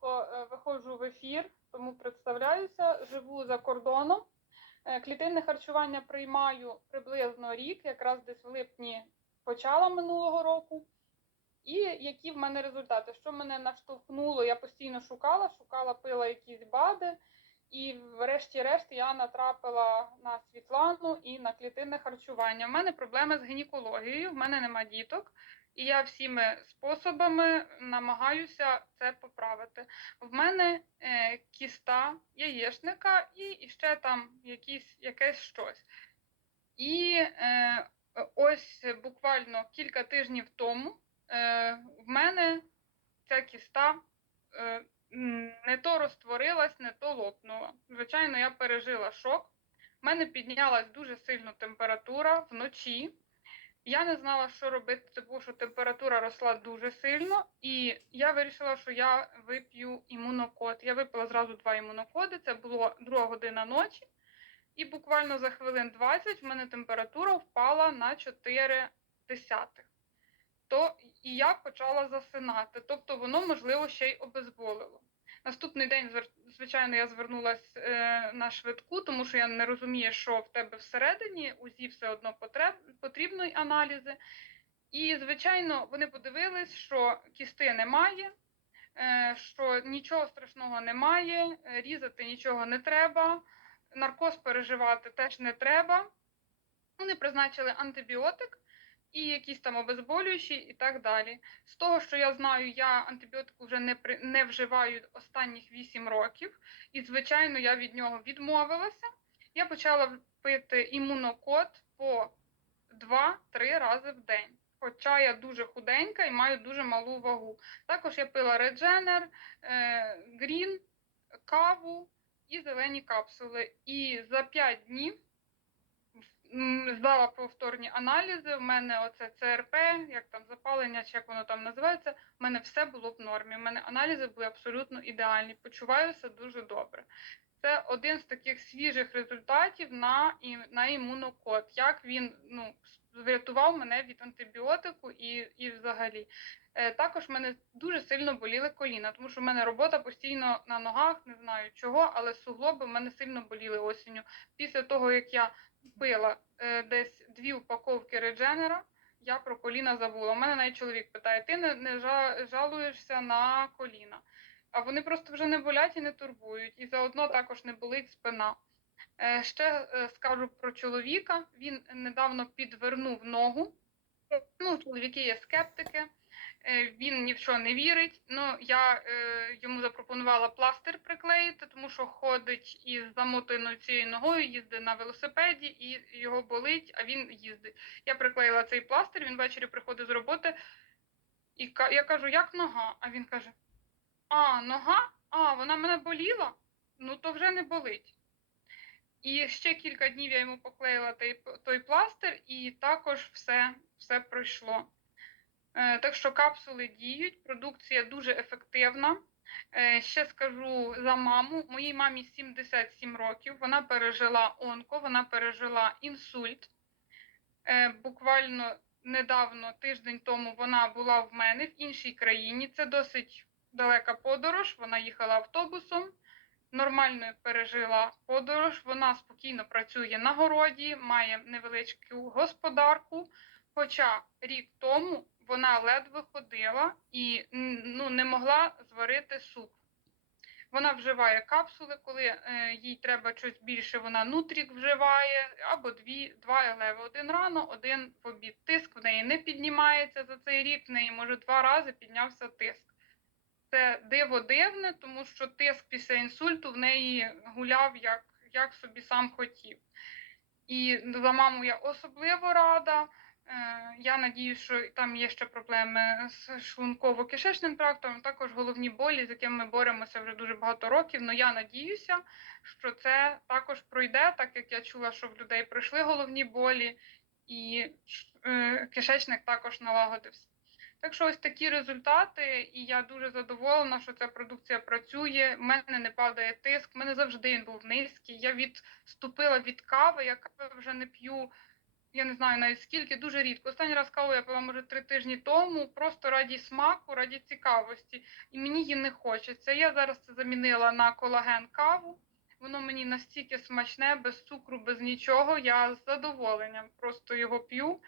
рідко е, виходжу в ефір, тому представляюся. Живу за кордоном. Е, Клітинне харчування приймаю приблизно рік, якраз десь в липні почала минулого року. І які в мене результати? Що мене наштовхнуло? Я постійно шукала, шукала, пила якісь БАДи, і врешті-решт я натрапила на Світлану і на клітинне харчування. У мене проблеми з гінекологією, в мене нема діток, і я всіми способами намагаюся це поправити. В мене е, кіста яєчника і, ще там якісь, якесь щось. І е, ось буквально кілька тижнів тому е, в мене ця кіста е, не то розтворилась, не то лопнула. Звичайно, я пережила шок. У мене піднялась дуже сильно температура вночі. Я не знала, що робити, тому що температура росла дуже сильно, і я вирішила, що я вип'ю імунокод. Я випила зразу два імунокоди. Це було друга година ночі. І буквально за хвилин 20 в мене температура впала на 4 десятих. То і я почала засинати. Тобто воно, можливо, ще й обезболило. Наступний день, звичайно, я звернулася е, на швидку, тому що я не розумію, що в тебе всередині. УЗІ все одно потрібно й аналізи. І, звичайно, вони подивились, що кісти немає, е, що нічого страшного немає, е, різати нічого не треба, наркоз переживати теж не треба. Вони призначили антибіотик і якісь там обезболюючі і так далі. З того, що я знаю, я антибіотику вже не, при, не вживаю останніх 8 років, і, звичайно, я від нього відмовилася. Я почала пити імунокод по 2-3 рази в день. Хоча я дуже худенька і маю дуже малу вагу. Також я пила Редженер, Грін, каву і зелені капсули. І за 5 днів здала повторні аналізи. У мене оце ЦРП, як там запалення, чи як воно там називається. У мене все було в нормі. У мене аналізи були абсолютно ідеальні. Почуваюся дуже добре. Це один з таких свіжих результатів на, на імунокод. Як він ну, врятував мене від антибіотику і, і взагалі. Е, також в мене дуже сильно боліли коліна, тому що в мене робота постійно на ногах, не знаю чого, але суглоби в мене сильно боліли осінню. Після того, як я пила е, десь дві упаковки редженера, я про коліна забула. У мене навіть чоловік питає: ти не, не жалуєшся на коліна? А вони просто вже не болять і не турбують. І заодно також не болить спина. Е, Ще е, скажу про чоловіка. Він недавно підвернув ногу. Ну, чоловіки є скептики. Е, Він ні в що не вірить. Ну, я е, йому запропонувала пластир приклеїти, тому що ходить із замотаною цією ногою, їздить на велосипеді і його болить, а він їздить. Я приклеїла цей пластир, він ввечері приходить з роботи, і я кажу, як нога? А він каже: А, нога? А, вона мене боліла? Ну то вже не болить. І ще кілька днів я йому поклеїла той, той пластир, і також все, все пройшло. Е, так що капсули діють, продукція дуже ефективна. Е, ще скажу за маму. Моїй мамі 77 років. Вона пережила онко, вона пережила інсульт. Е, буквально недавно, тиждень тому, вона була в мене в іншій країні. Це досить далека подорож. Вона їхала автобусом, нормально пережила подорож. Вона спокійно працює на городі, має невеличку господарку. Хоча рік тому вона ледве ходила і ну, не могла зварити суп. Вона вживає капсули, коли е, їй треба щось більше, вона нутрік вживає, або дві, два елеви. Один рано, один в обід. Тиск в неї не піднімається за цей рік, в неї, може, два рази піднявся тиск. Це диво дивне, тому що тиск після інсульту в неї гуляв як, як собі сам хотів. І за маму я особливо рада. Е, Я надію, що там є ще проблеми з шлунково-кишечним трактом, також головні болі, з якими ми боремося вже дуже багато років. Ну я надіюся, що це також пройде, так як я чула, що в людей пройшли головні болі, і е, кишечник також налагодився. Так що ось такі результати, і я дуже задоволена, що ця продукція працює. У мене не падає тиск, в мене завжди він був низький. Я відступила від кави, я кави вже не п'ю я не знаю навіть скільки, дуже рідко. Останній раз каву я пила, може, три тижні тому, просто раді смаку, раді цікавості. І мені її не хочеться. Я зараз це замінила на колаген каву. Воно мені настільки смачне, без цукру, без нічого. Я з задоволенням просто його п'ю.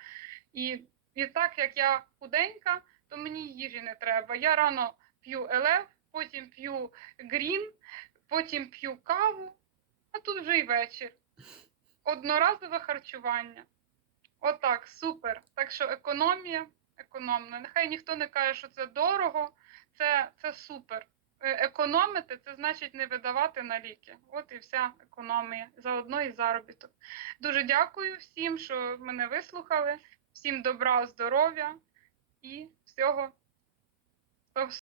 І, і так як я худенька, то мені їжі не треба. Я рано п'ю елев, потім п'ю грін, потім п'ю каву, а тут вже й вечір. Одноразове харчування. Отак, супер. Так що економія, економно. Нехай ніхто не каже, що це дорого, це, це супер. Е, Економити це значить не видавати на ліки. От і вся економія. Заодно і заробіток. Дуже дякую всім, що мене вислухали. Всім добра, здоров'я і всього